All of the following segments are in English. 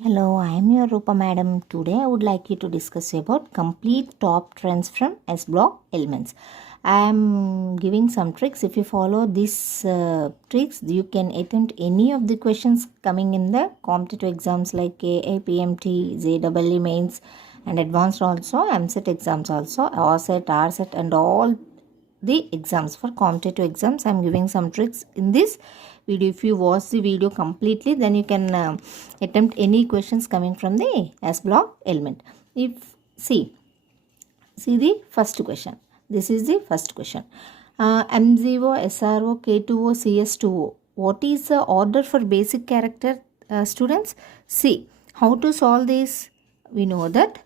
Hello, I am your Rupa madam. Today I would like you to discuss about complete top trends from S block elements. I am giving some tricks. If you follow these tricks, you can attempt any of the questions coming in the competitive exams like aipmt, ZEE mains and advanced also, aamcet exams also, aucet, rcet and all the exams. For competitive exams, I am giving some tricks in this video. If you watch the video completely, then you can attempt any questions coming from the S block element. If see the first question. This is the first question. M0, SRO, K2O, CS2O. What is the order for basic character, students? See how to solve this. We know that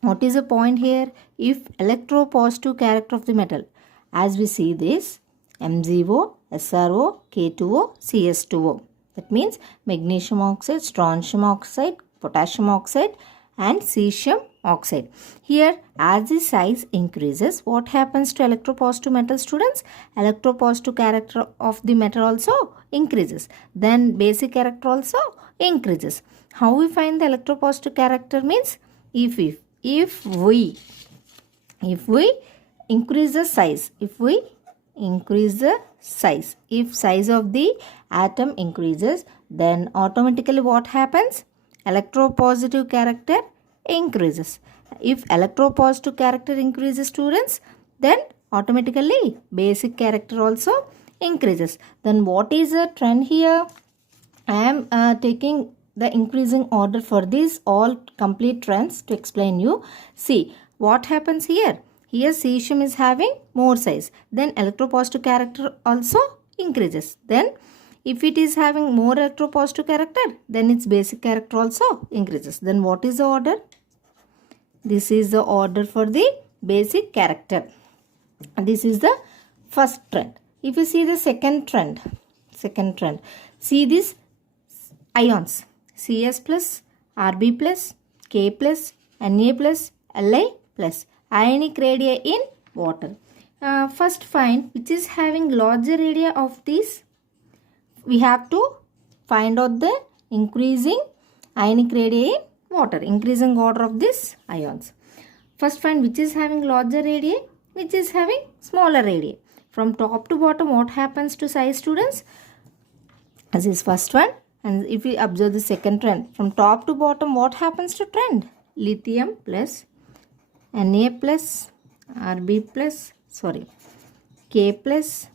what is the point here? If electropositive character of the metal, as we see this, M0, SRO, K2O, CS2O. That means magnesium oxide, strontium oxide, potassium oxide and cesium oxide. Here, as the size increases, what happens to electropositive metal, students? Electropositive character of the metal also increases. Then basic character also increases. How we find the electropositive character means if we increase the size, if size of the atom increases, then automatically what happens? Electropositive character increases. If electropositive character increases, students, then automatically basic character also increases. Then what is the trend here? I am taking the increasing order for these all complete trends to explain you. See what happens here. Here cesium is having more size. Then electropositive character also increases. Then if it is having more electropositive character, then its basic character also increases. Then what is the order? This is the order for the basic character. This is the first trend. If you see the second trend, see this ions. Cs plus, Rb plus, K plus, Na plus, Li plus. Ionic radii in water. First find which is having larger radii of these. We have to find out the increasing ionic radii in water. Increasing order of these ions. First find which is having larger radii, which is having smaller radii. From top to bottom, what happens to size, students? This is first one. And if we observe the second trend, from top to bottom, what happens to trend? Lithium plus, Na plus, Rb plus, K plus,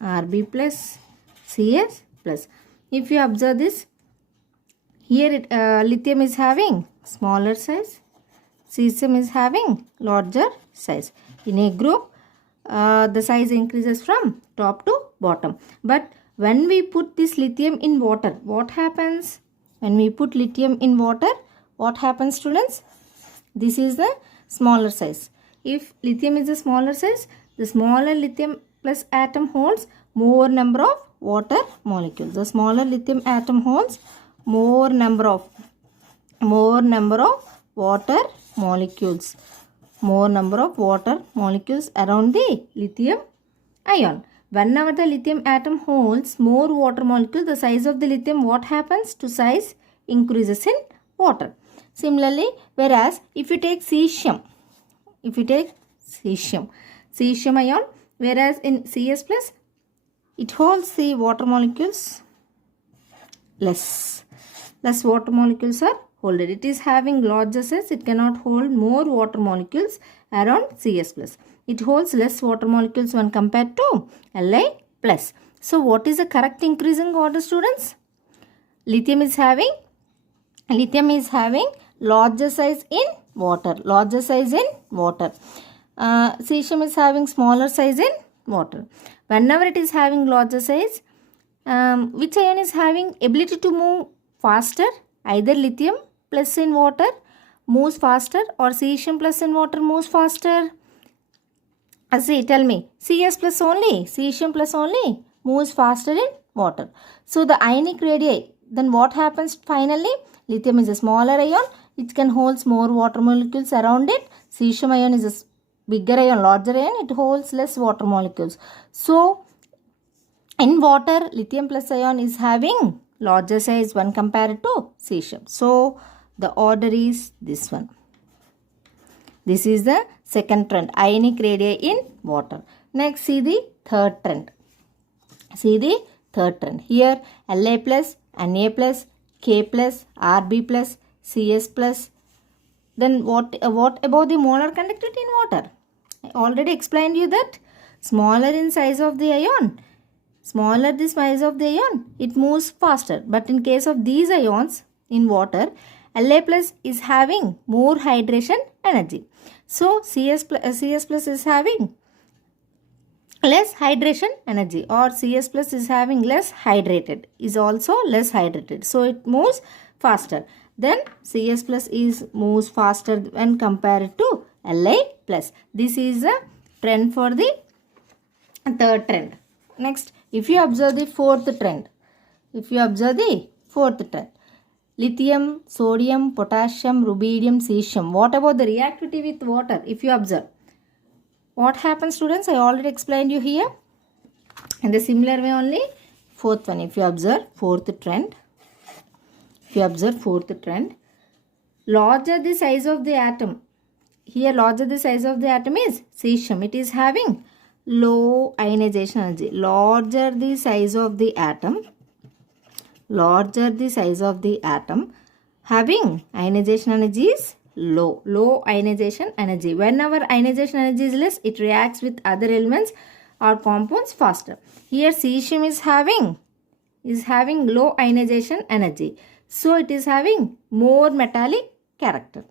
Rb plus, Cs plus. If you observe this, here lithium is having smaller size, cesium is having larger size. In a group, the size increases from top to bottom. But when we put this lithium in water, what happens? When we put lithium in water, what happens, students? This is the smaller size. If lithium is a smaller size, the smaller lithium plus atom holds more number of water molecules. The smaller lithium atom holds more number of water molecules. More number of water molecules around the lithium ion. Whenever the lithium atom holds more water molecules, the size of the lithium, what happens to size? Increases in water. Similarly, whereas if you take cesium ion, whereas in Cs plus, it holds the water molecules less water molecules are holded. It is having larger size, it cannot hold more water molecules around Cs plus. It holds less water molecules when compared to Li plus. So what is the correct increasing order, students? Lithium is having larger size in water. Cesium is having smaller size in water. Whenever it is having larger size, which ion is having ability to move faster? Either lithium plus in water moves faster or cesium plus in water moves faster. See, tell me, Cs plus only, cesium plus only moves faster in water. So the ionic radii, then what happens finally? Lithium is a smaller ion, it can hold more water molecules around it. Cesium ion is a bigger ion, larger ion, it holds less water molecules. So in water, lithium plus ion is having larger size when compared to cesium. So the order is this one. This is the second trend, ionic radii in water. Next, see the third trend. See the third trend. Here La plus, Na plus, K plus, Rb plus, Cs plus. Then what about the molar conductivity in water? I already explained you that smaller in size of the ion, smaller the size of the ion, it moves faster. But in case of these ions in water, La plus is having more hydration energy. So Cs plus is having less hydration energy, or Cs plus is having less hydrated, is also less hydrated. So it moves faster. Then Cs plus moves faster when compared to La plus. This is a trend for the third trend. Next, if you observe the fourth trend, lithium, sodium, potassium, rubidium, cesium. What about the reactivity with water? If you observe, what happens, students? I already explained you here. In the similar way only, fourth one. If you observe fourth trend, larger the size of the atom. Here, larger the size of the atom is cesium. It is having low ionization energy. Larger the size of the atom, having ionization energy is low ionization energy. Whenever ionization energy is less, it reacts with other elements or compounds faster. Here cesium is having low ionization energy, so it is having more metallic character.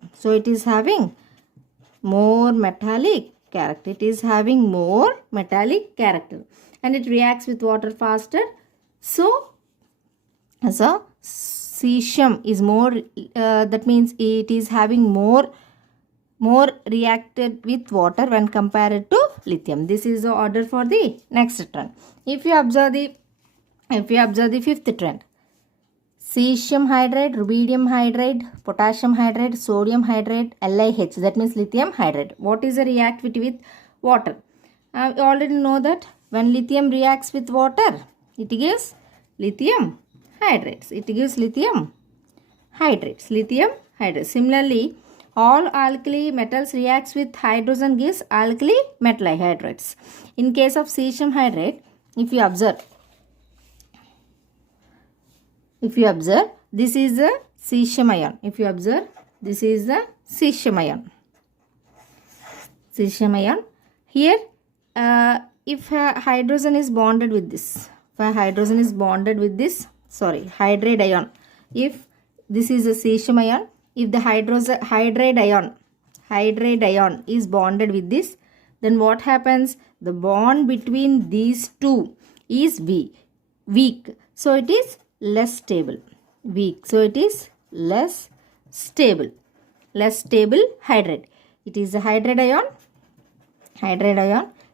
And it reacts with water faster. So cesium is more, that means it is having more reacted with water when compared to lithium. This is the order for the next trend. If you observe the fifth trend, cesium hydride, rubidium hydride, potassium hydride, sodium hydride, LiH, that means lithium hydride. What is the reactivity with water? You already know that when lithium reacts with water, it gives lithium hydrates. Similarly, all alkali metals reacts with hydrogen gives alkali metal hydrates. In case of cesium hydride, if you observe, this is the cesium ion. Here, if hydrogen is bonded with this, hydride ion. If this is a cesium ion, if the hydride ion is bonded with this, then what happens? The bond between these two is weak. So it is less stable. Less stable hydride. It is a hydride ion.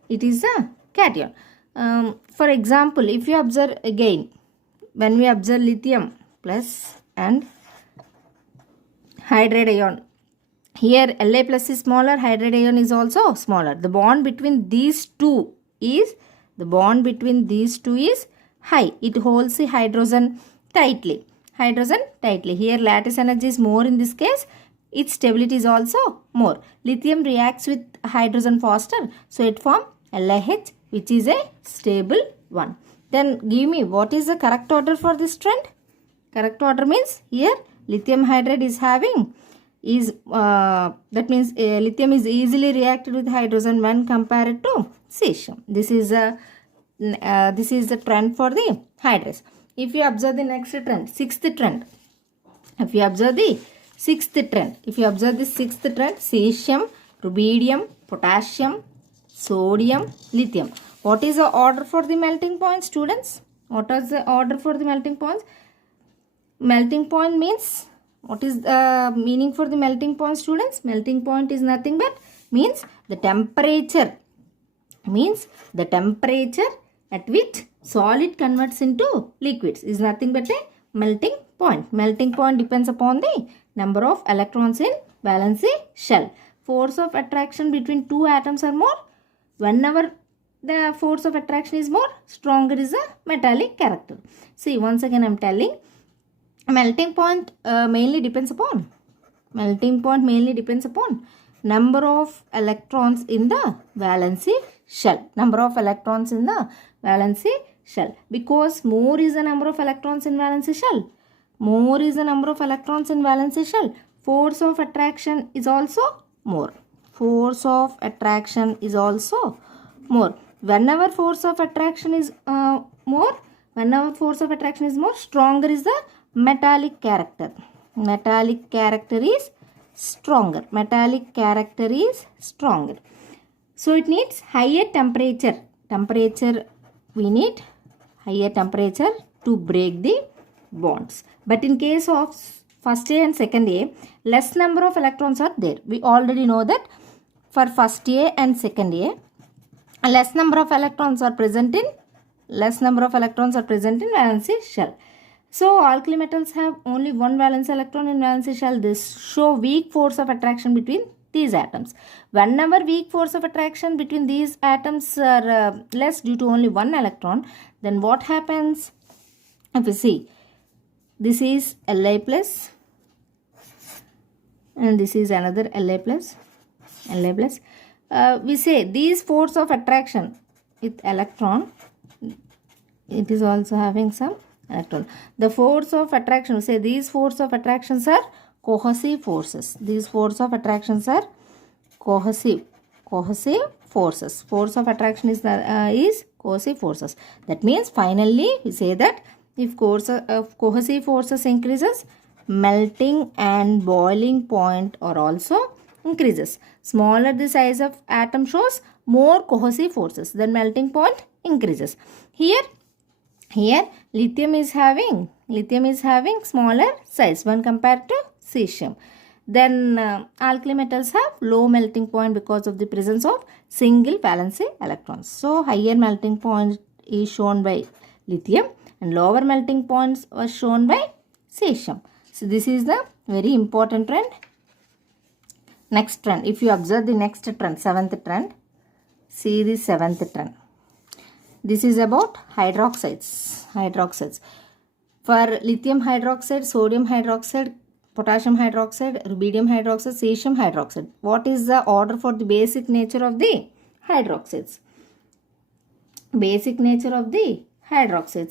It is a cation. For example, if you observe again, when we observe lithium plus and hydride ion, here La plus is smaller, hydride ion is also smaller. The bond between these two is high. It holds the hydrogen tightly. Here lattice energy is more in this case. Its stability is also more. Lithium reacts with hydrogen faster, so it forms LiH, which is a stable one. Then give me what is the correct order for this trend? Correct order means here lithium hydride is having that means lithium is easily reacted with hydrogen when compared to cesium. This is the trend for the hydrates. If you observe the next trend, sixth trend. If you observe the sixth trend, cesium, rubidium, potassium, sodium, lithium. What is the order for the melting point, students? What is the order for the melting points? Melting point means, what is the meaning for the melting point, students? Melting point is nothing but means the temperature at which solid converts into liquids is nothing but a melting point. Melting point depends upon the number of electrons in valency shell. Force of attraction between two atoms are more. Whenever the force of attraction is more, stronger is a metallic character. See, once again I am telling, melting point mainly depends upon number of electrons in the valency shell. Because more is the number of electrons in valency shell, force of attraction is also more. Whenever force of attraction is more, stronger is the metallic character. Metallic character is stronger. So it needs higher temperature. We need higher temperature to break the bonds. But in case of first A and second A, less number of electrons are there. We already know that for first A and second A, less number of electrons are present in valency shell. So alkali metals have only one valence electron in valency shell. This show weak force of attraction between these atoms. Whenever weak force of attraction between these atoms are less due to only one electron, then what happens? If you see, this is Li plus and this is another Li plus. We say these force of attraction with electron, it is also having some electron. The force of attraction, we say these force of attractions are cohesive forces. Force of attraction is cohesive forces. That means finally we say that if cohesive forces increases, melting and boiling point are also increases. Smaller the size of atom shows more cohesive forces, then melting point increases. Here lithium is having smaller size when compared to cesium. Then alkali metals have low melting point because of the presence of single valency electrons. So higher melting point is shown by lithium and lower melting points are shown by cesium. So this is the very important trend. Next trend, if you observe the next trend, seventh trend, see the seventh trend. This is about hydroxides. For lithium hydroxide, sodium hydroxide, potassium hydroxide, rubidium hydroxide, cesium hydroxide. What is the order for the basic nature of the hydroxides?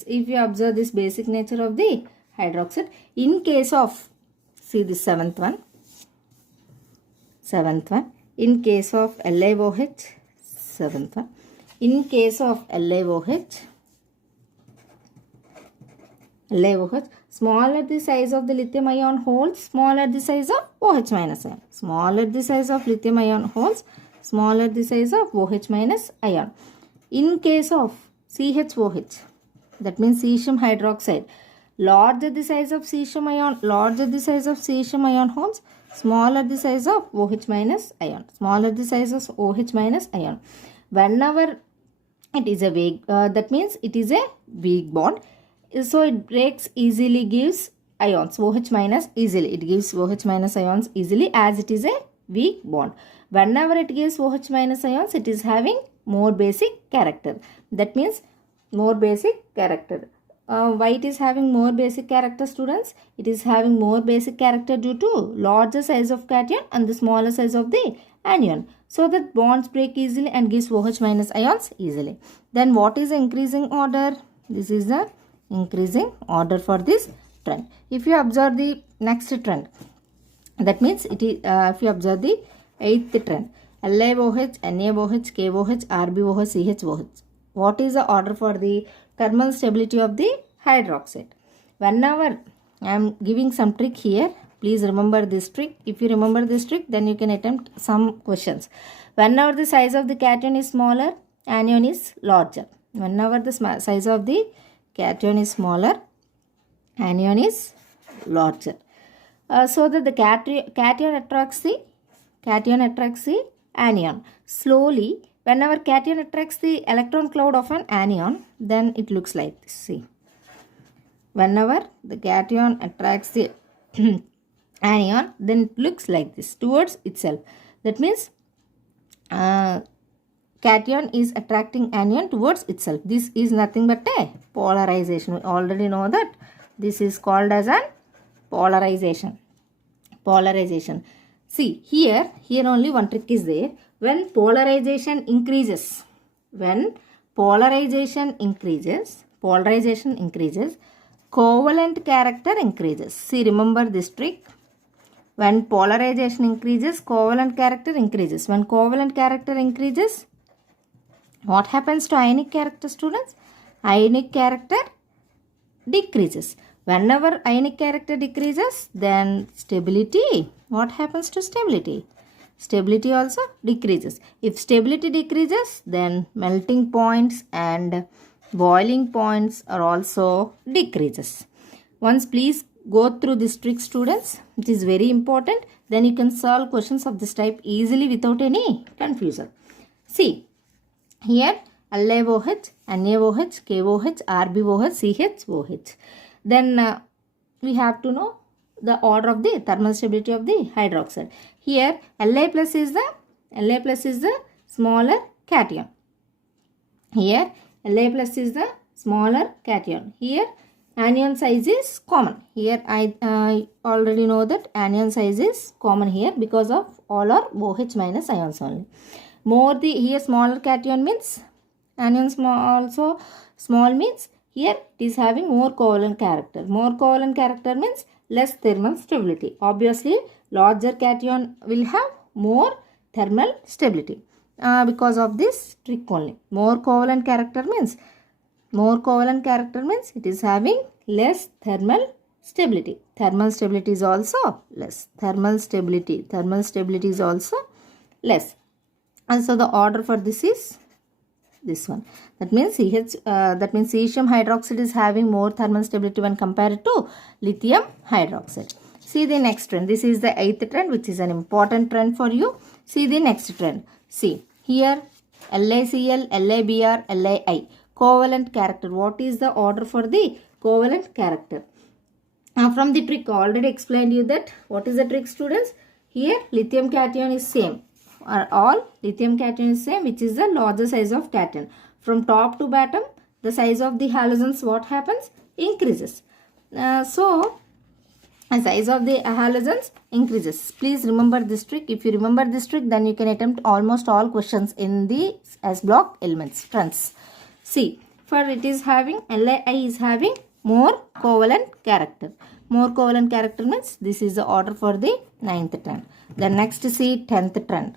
If you observe this basic nature of the hydroxide, in case of, see the seventh one, in case of LiOH, seventh one, in case of LiOH, smaller the size of the lithium ion holes, smaller the size of OH minus ion. Smaller the size of lithium ion holes, smaller the size of OH minus ion. In case of CHOH, that means cesium hydroxide, larger the size of cesium ion holes, smaller the size of OH minus ion. Whenever it is a weak, that means it is a weak bond. So it breaks easily, gives ions OH minus easily. It gives OH minus ions easily as it is a weak bond. Whenever it gives OH minus ions, it is having more basic character. That means more basic character. Why it is having more basic character, students? It is having more basic character due to larger size of cation and the smaller size of the anion. So that bonds break easily and gives OH minus ions easily. Then what is the increasing order? This is the increasing order for this trend. If you observe the next trend, that means it is if you observe the eighth trend, LiOH, NaOH, KOH, RbOH, CHOH. What is the order for the thermal stability of the hydroxide? Whenever I am giving some trick here, please remember this trick. If you remember this trick, then you can attempt some questions. Whenever the size of the cation is smaller, anion is larger. Whenever the size of the cation is smaller, anion is larger. So that the cation attracts the anion. Slowly, whenever cation attracts the electron cloud of an anion, then it looks like this. See, whenever the cation attracts the anion, then it looks like this towards itself. That means cation is attracting anion towards itself. This is nothing but a polarization. We already know that this is called as an polarization. Polarization. See, here only one trick is there. When polarization increases, covalent character increases. See, remember this trick. When polarization increases, covalent character increases. When covalent character increases, what happens to ionic character, students? Ionic character decreases. Whenever ionic character decreases, then stability. What happens to stability? Stability also decreases. If stability decreases, then melting points and boiling points are also decreases. Once please go through this trick, students. It is very important. Then you can solve questions of this type easily without any confusion. See, here LiOH, NaOH, KOH, RbOH, CHOH. Then we have to know the order of the thermal stability of the hydroxide. Here Li plus is the smaller cation. Here Li plus is the smaller cation. Here anion size is common. Here I already know that anion size is common here because of all are OH minus ions only. Here smaller cation means anion small means here it is having more covalent character. More covalent character means less thermal stability. Obviously, larger cation will have more thermal stability because of this trick only. More covalent character means it is having less thermal stability. Thermal stability is also less. Thermal stability is also less. And so the order for this is this one. That means cesium hydroxide is having more thermal stability when compared to lithium hydroxide. See the next trend. This is the 8th trend, which is an important trend for you. See the next trend. See here LiCl, LiBr, Li. Covalent character. What is the order for the covalent character? From the trick, I already explained you that. What is the trick, students? Here lithium cation is same. All lithium cation is same, which is the larger size of cation. From top to bottom, the size of the halogens, what happens? Increases. So, the size of the halogens increases. Please remember this trick. If you remember this trick, then you can attempt almost all questions in the S block elements. Friends, see, for it is having, Li is having more covalent character. More covalent character means this is the order for the 9th trend. Then next see 10th trend.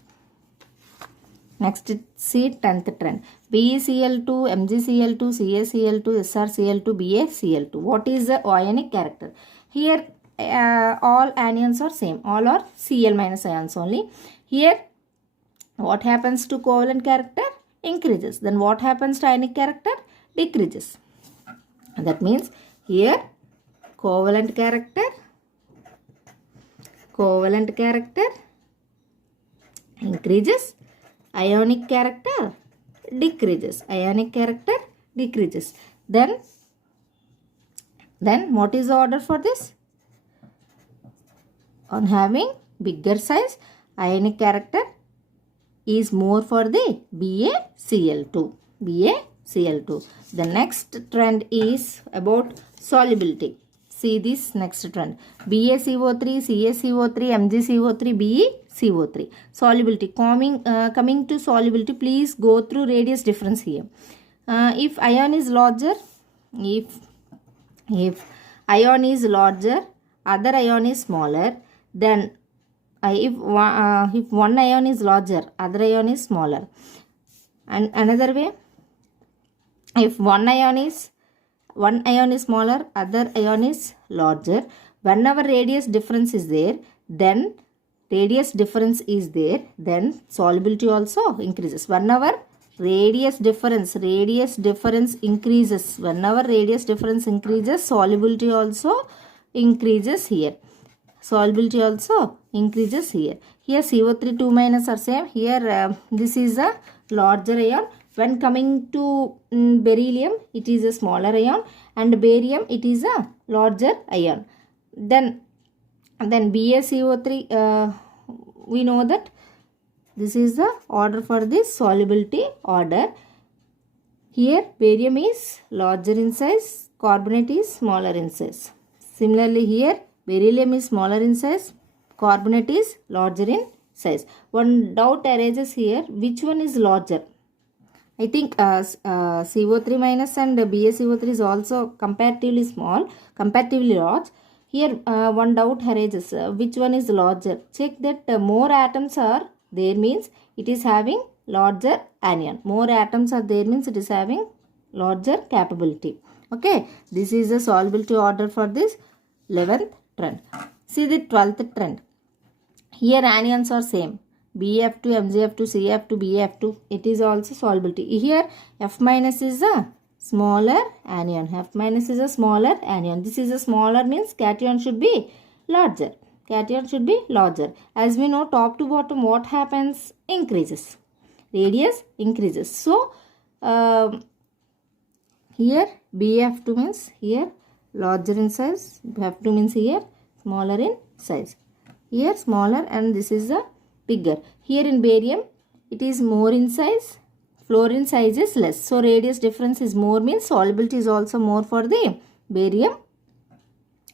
Next see 10th trend. BeCl2, MgCl2, CaCl2, SrCl2, BaCl2. What is the ionic character? Here all anions are same. All are Cl minus ions only. Here what happens to covalent character? Increases. Then what happens to ionic character? Decreases. That means here covalent character increases, ionic character decreases. Then what is the order for this? On having bigger size, ionic character is more for the BaCl2. The next trend is about solubility. See this next trend. BaCO3, CaCO3, MgCO3, BeCO3. Solubility. Coming to solubility, please go through radius difference here. If ion is larger, other ion is smaller, then if one ion is larger, other ion is smaller. And another way, if one ion is smaller, other ion is larger. Whenever radius difference is there, then solubility also increases. Whenever radius difference increases, solubility also increases here. Here CO3 2 minus are same. Here this is a larger ion. When coming to beryllium, it is a smaller ion, and barium, it is a larger ion. Then BaCO3, we know that This is the order for this solubility order. Here barium is larger in size, carbonate is smaller in size. Similarly here beryllium is smaller in size, carbonate is larger in size. One doubt arises here, which one is larger? I think CO3 minus and BaCO3 is also comparatively small, comparatively large. Here one doubt arises, which one is larger? Check that more atoms are there means it is having larger anion. More atoms are there means it is having larger capability. Okay, this is the solubility order for this 11th trend. See the 12th trend. Here anions are same. BF2, MgF2, CF2, BF2. It is also solubility. Here F minus is a smaller anion. F minus is a smaller anion. This is a smaller means cation should be larger. Cation should be larger. As we know, top to bottom what happens? Increases. Radius increases. So here BF2 means here larger in size. F2 means here smaller in size. Here smaller and this is the bigger. Here in barium it is more in size, fluorine size is less. So radius difference is more means solubility is also more for the barium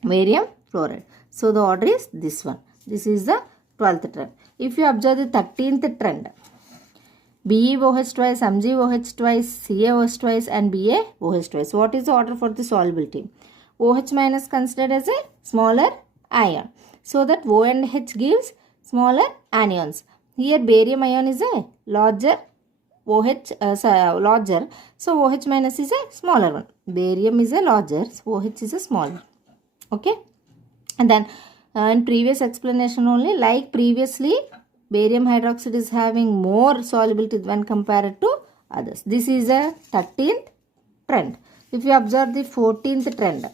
fluoride. So the order is this one. This is the 12th trend. If you observe the 13th trend, BeOH twice, MgOH twice, CaOH twice and BaOH twice. What is the order for the solubility? OH minus considered as a smaller ion. So that O and H gives smaller anions. Here barium ion is a larger, OH larger. So OH minus is a smaller one. Barium is a larger, so OH is a smaller. Okay. And then in previous explanation only, like previously, barium hydroxide is having more solubility when compared to others. This is a 13th trend. If you observe the 14th trend,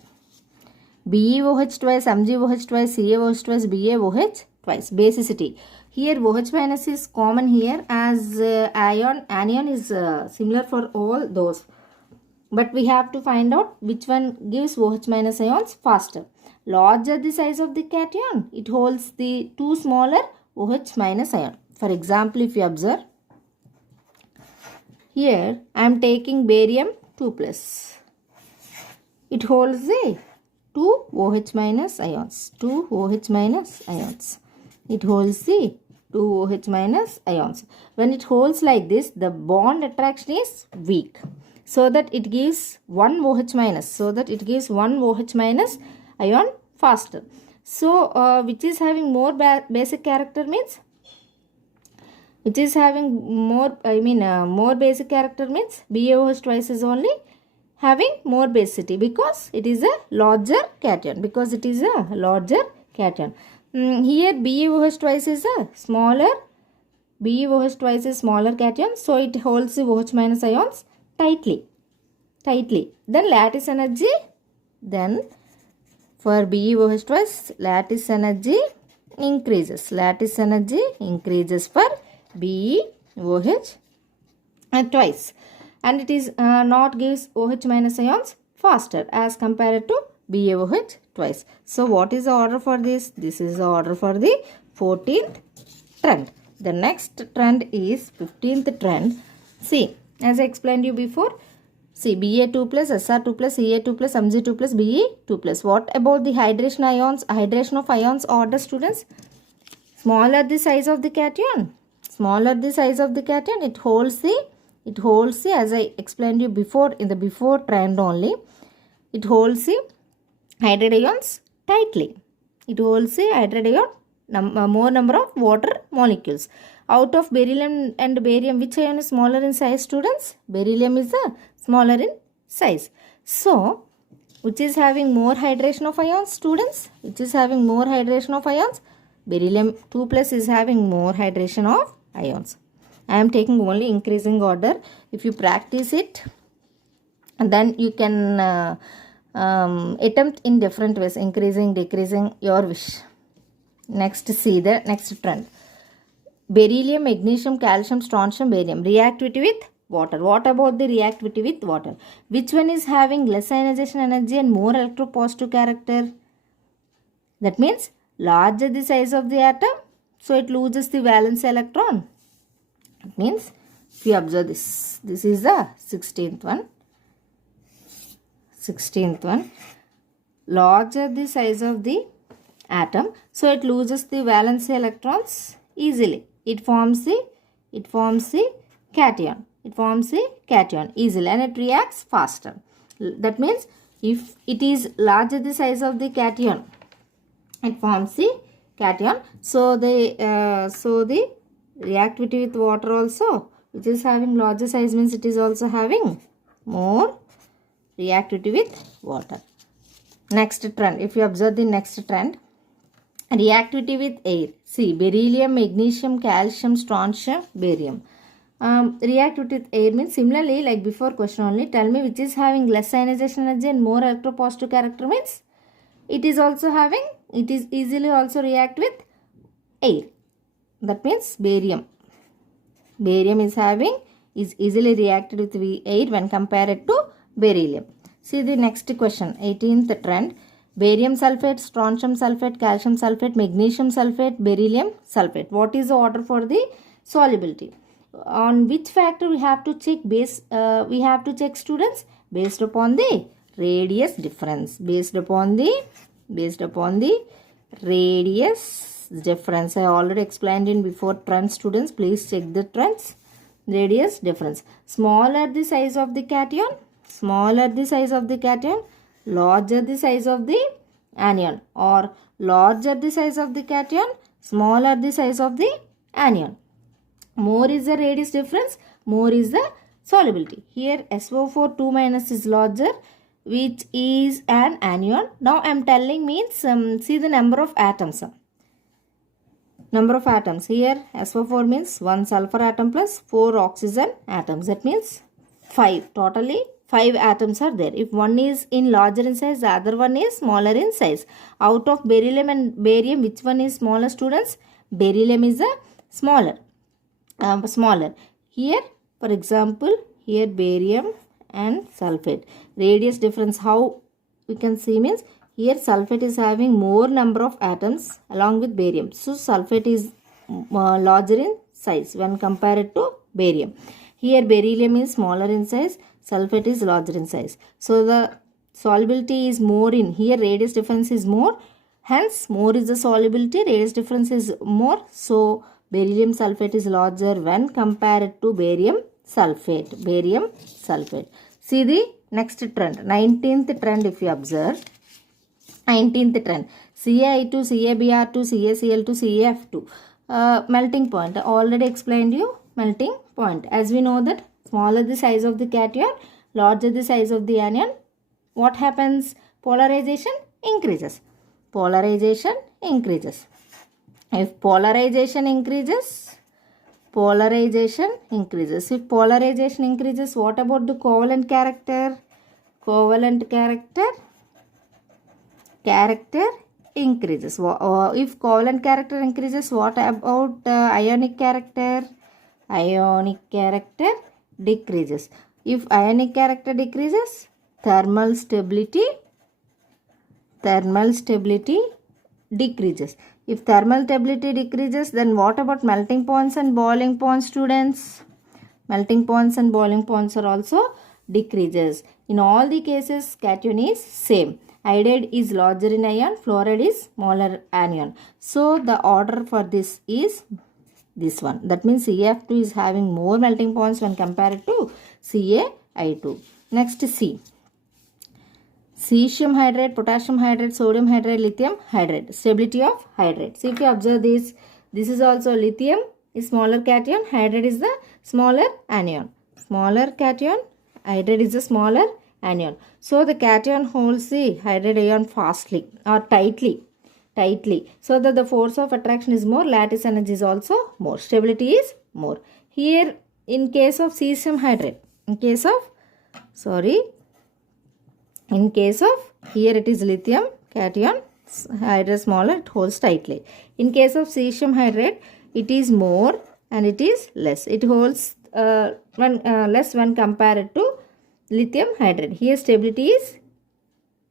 BeOH twice, MgOH twice, CaOH twice, BaOH twice. Basicity. Here OH minus is common here as anion is similar for all those. But we have to find out which one gives OH minus ions faster. Larger the size of the cation, it holds the two smaller OH minus ion. For example, if you observe, here I am taking barium 2+. It holds the 2 OH minus ions. 2 OH minus ions. It holds the 2 OH minus ions. When it holds like this, the bond attraction is weak. So that it gives 1 OH minus. So that it gives 1 OH minus ion faster. So which is having more basic character means? Which is having more, more basic character means BaOH twice is only having more basicity because it is a larger cation. Because it is a larger cation. Here BeOH twice is a smaller. BeOH twice is smaller cation. So it holds the OH minus ions tightly. Then lattice energy. Then for BeOH twice, lattice energy increases. Lattice energy increases for BeOH twice. And it is not gives OH minus ions faster as compared to BaOH twice. So what is the order for this? This is the order for the 14th trend. The next trend is 15th trend. See, as I explained you before, see Ba2+, Sr2+, Ca2+, Mg2+, Be2+. What about the hydration ions? Hydration of ions order, students? Smaller the size of the cation. Smaller the size of the cation, it holds the, as I explained you before in the before trend only, it holds the hydride ions tightly. It holds the hydride ion, more number of water molecules. Out of beryllium and barium, which ion is smaller in size, students? Beryllium is smaller in size. So, which is having more hydration of ions, students? Which is having more hydration of ions? Beryllium 2+ is having more hydration of ions. I am taking only increasing order. If you practice it, then you can attempt in different ways, increasing, decreasing, your wish. Next, see the next trend. Beryllium, magnesium, calcium, strontium, barium. Reactivity with water. What about the reactivity with water? Which one is having less ionization energy and more electropositive character? That means larger the size of the atom, so it loses the valence electron. It means if you observe this is the 16th one. 16th one. Larger the size of the atom, so it loses the valence electrons easily. It forms the cation. It forms the cation easily and it reacts faster. That means if it is larger the size of the cation, it forms the cation. So the reactivity with water also, which is having larger size, means it is also having more reactivity with water. Next trend, if you observe the next trend, reactivity with air. See, beryllium, magnesium, calcium, strontium, barium. Reactivity with air means similarly like before question only. Tell me which is having less ionization energy and more electropositive character, means it is easily also react with air. That means barium. Barium is easily reacted with air when compared to beryllium. See the next question, 18th trend. Barium sulfate, strontium sulfate, calcium sulfate, magnesium sulfate, beryllium sulfate. What is the order for the solubility? On which factor we have to check students? Based upon the radius difference. Based upon the radius difference. I already explained in before trend, students. Please check the trends. Radius difference. Smaller the size of the cation, larger the size of the anion, or larger the size of the cation, smaller the size of the anion. More is the radius difference, more is the solubility. Here SO4 2- is larger, which is an anion. Now I am telling means see the number of atoms. Number of atoms. Here SO4 means 1 sulfur atom plus 4 oxygen atoms. That means 5. Totally 5 atoms are there. If one is in larger in size, the other one is smaller in size. Out of beryllium and barium, which one is smaller, students? Beryllium is a smaller. Here, for example, here barium and sulfate. Radius difference, how we can see means here sulfate is having more number of atoms along with barium. So sulfate is larger in size when compared to barium. Here beryllium is smaller in size, sulfate is larger in size. So the solubility is more in here, radius difference is more, hence more is the solubility, radius difference is more. So beryllium sulfate is larger when compared to barium sulfate. See the next trend, 19th trend. If you observe 19th trend, CaI2, CaBr2, CaCl2, CaF2. Melting point, I already explained you melting point. As we know that smaller the size of the cation, larger the size of the anion, what happens? Polarization increases. If polarization increases. If polarization increases, what about the covalent character? Character increases. If covalent character increases, what about ionic character? Ionic character decreases. If ionic character decreases, thermal stability decreases. If thermal stability decreases, then what about melting points and boiling points, students? Melting points and boiling points are also decreases. In all the cases, cation is same. Iodide is larger in ion, fluoride is smaller anion. So the order for this is this one. That means CaF2 is having more melting points when compared to CaI2. Next C. Cesium hydride, potassium hydride, sodium hydride, lithium hydride. Stability of hydride. See, if you observe this is also lithium is smaller cation, hydride is the smaller anion. Smaller cation, hydride is the smaller anion. So the cation holds the hydride ion fastly or tightly. So that the force of attraction is more, lattice energy is also more, stability is more. Here in case of cesium hydride, here it is lithium cation, hydride smaller, it holds tightly. In case of cesium hydride, it is more and it is less. It holds less when compared to lithium hydride. Here stability is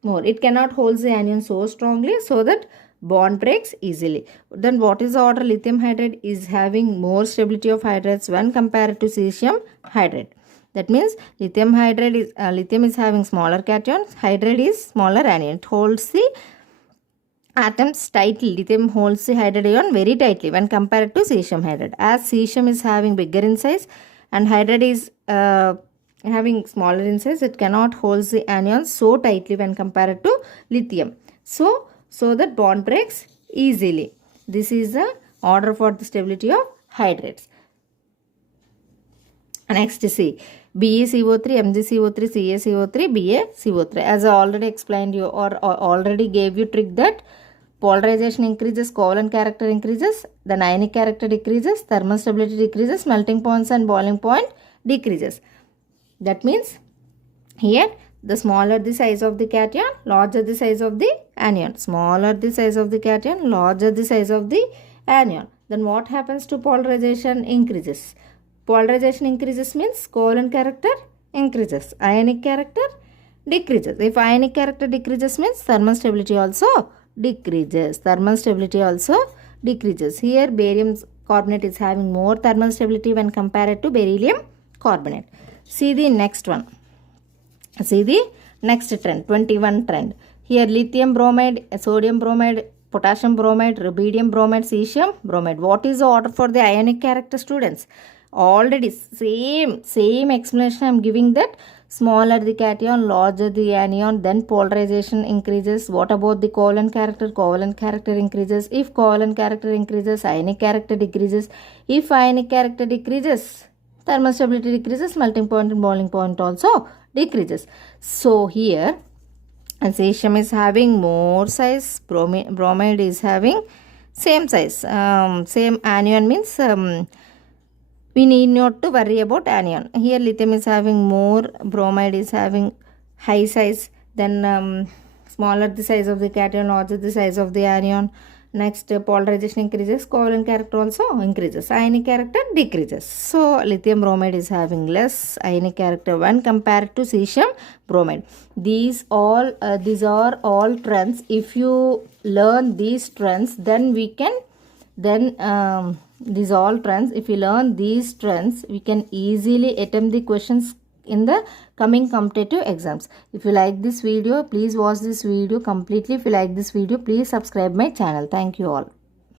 more. It cannot hold the anion so strongly, so that bond breaks easily. Then what is the order? Lithium hydride is having more stability of hydrides when compared to cesium hydride. That means lithium is having smaller cation, hydride is smaller anion. It holds the atoms tightly. Lithium holds the hydride ion very tightly when compared to cesium hydride. As cesium is having bigger in size and hydride is having smaller in size, it cannot hold the anions so tightly when compared to lithium. So that bond breaks easily. This is the order for the stability of hydrides. Next, see BeCO3, MgCO3, CaCO3, BaCO3. As I already explained you or already gave you trick that polarization increases, covalent character increases, then ionic character decreases, thermal stability decreases, melting points and boiling point decreases. That means here the smaller the size of the cation, larger the size of the anion. Smaller the size of the cation, larger the size of the anion. Then what happens to polarization? Increases. Polarization increases means covalent character increases, ionic character decreases. If ionic character decreases means thermal stability also decreases. Thermal stability also decreases. Here barium carbonate is having more thermal stability when compared to beryllium carbonate. See the next one. See the next trend, 21 trend. Here lithium bromide, sodium bromide, potassium bromide, rubidium bromide, cesium bromide. What is the order for the ionic character, students? Already same explanation I am giving, that smaller the cation, larger the anion, then polarization increases. What about the covalent character? Covalent character increases. If covalent character increases, ionic character decreases. If ionic character decreases, thermal stability decreases, melting point and boiling point also decreases. So here cesium is having more size, bromide is having same size, same anion means we need not to worry about anion. Here lithium is having more, bromide is having high size, then smaller the size of the cation, larger the size of the anion. Next, polarization increases, covalent character also increases, ionic character decreases. So lithium bromide is having less ionic character when compared to cesium bromide. These are all trends. If you learn these trends, then we can these all trends. If you learn these trends, we can easily attempt the questions in the coming competitive exams. If you like this video, please watch this video completely. If you like this video, please subscribe my channel. Thank you all.